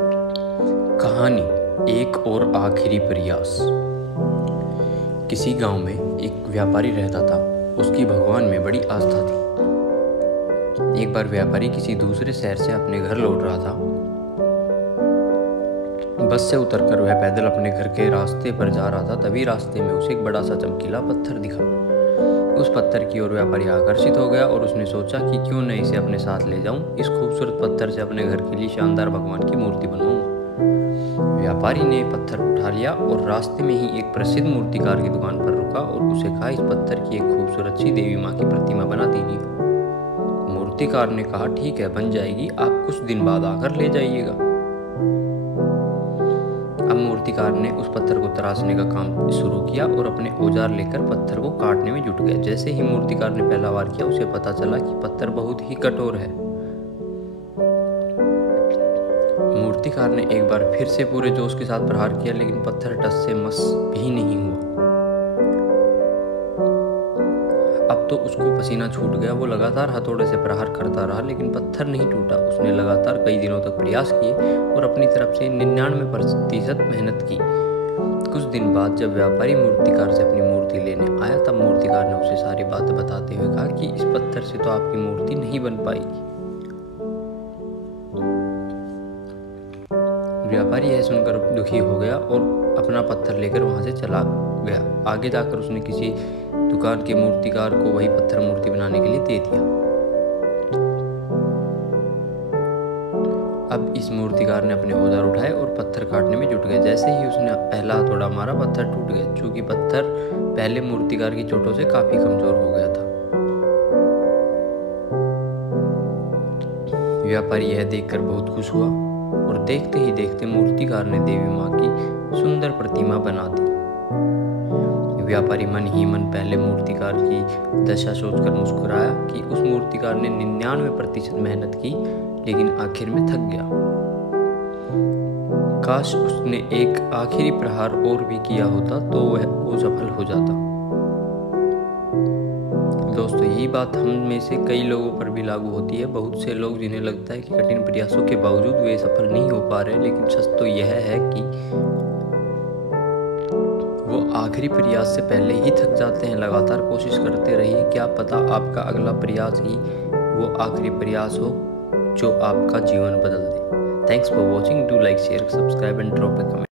कहानी एक और आखिरी प्रयास। किसी गांव में एक व्यापारी रहता था। उसकी भगवान में बड़ी आस्था थी। एक बार व्यापारी किसी दूसरे शहर से अपने घर लौट रहा था। बस से उतरकर वह पैदल अपने घर के रास्ते पर जा रहा था। तभी रास्ते में उसे एक बड़ा सा चमकीला पत्थर दिखा। उस पत्थर की ओर व्यापारी आकर्षित हो गया और उसने सोचा कि क्यों न इसे अपने साथ ले जाऊं। इस खूबसूरत पत्थर से अपने घर के लिए शानदार भगवान की मूर्ति बनवाऊंगा। व्यापारी ने पत्थर उठा लिया और रास्ते में ही एक प्रसिद्ध मूर्तिकार की दुकान पर रुका और उसे कहा, इस पत्थर की एक खूबसूरत सी देवी माँ की प्रतिमा बना दीजिए। मूर्तिकार ने कहा, ठीक है, बन जाएगी, आप कुछ दिन बाद आकर ले जाइएगा। अब मूर्तिकार ने उस पत्थर को तराशने का काम शुरू किया और अपने औजार लेकर पत्थर को काटने में जुट गए। जैसे ही मूर्तिकार ने पहला वार किया, उसे पता चला कि पत्थर बहुत ही कठोर है। मूर्तिकार ने एक बार फिर से पूरे जोश के साथ प्रहार किया, लेकिन पत्थर टस से मस भी नहीं हुआ। अब तो उसको पसीना छूट गया। वो लगातार हथौड़े से प्रहार करता रहा, लेकिन पत्थर नहीं टूटा। उसने लगातार कई दिनों तक प्रयास किए और अपनी तरफ से 99% मेहनत की। कुछ दिन बाद जब व्यापारी मूर्तिकार से अपनी मूर्ति लेने आया, तब मूर्तिकार ने उसे सारी बातें बताते हुए कहा कि इस पत्थर से तो आपकी मूर्ति नहीं बन पाएगी। व्यापारी यह सुनकर दुखी हो गया और अपना पत्थर लेकर वहां से चला गया। आगे जाकर उसने किसी दुकान के मूर्तिकार को वही पत्थर मूर्ति बनाने के लिए दे दिया। अब इस मूर्तिकार ने अपने औजार उठाए और पत्थर काटने में जुट गए। जैसे ही उसने पहला हथौड़ा मारा, पत्थर टूट गया। चूंकि पत्थर पहले मूर्तिकार की चोटों से काफी कमजोर हो गया था। व्यापारी यह देखकर बहुत खुश हुआ और देखते ही देखते मूर्तिकार ने देवी माँ की सुंदर प्रतिमा बना दी। व्यापारी मन ही मन पहले मूर्तिकार की दशा सोचकर मुस्कुराया कि उस मूर्तिकार ने 99% मेहनत की, लेकिन आखिर में थक गया। काश उसने एक आखिरी प्रहार और भी किया होता तो वो सफल हो जाता। दोस्तों, यही बात हम में से कई लोगों पर भी लागू होती है। बहुत से लोग, जिन्हें लगता है कि कठिन प्रयासों के बावजूद वे सफल नहीं हो पा रहे, लेकिन सच तो यह है कि वो आखिरी प्रयास से पहले ही थक जाते हैं। लगातार कोशिश करते रहिए, क्या पता आपका अगला प्रयास ही वो आखिरी प्रयास हो जो आपका जीवन बदल दे। Thanks for watching. Do like, share, subscribe and drop a comment.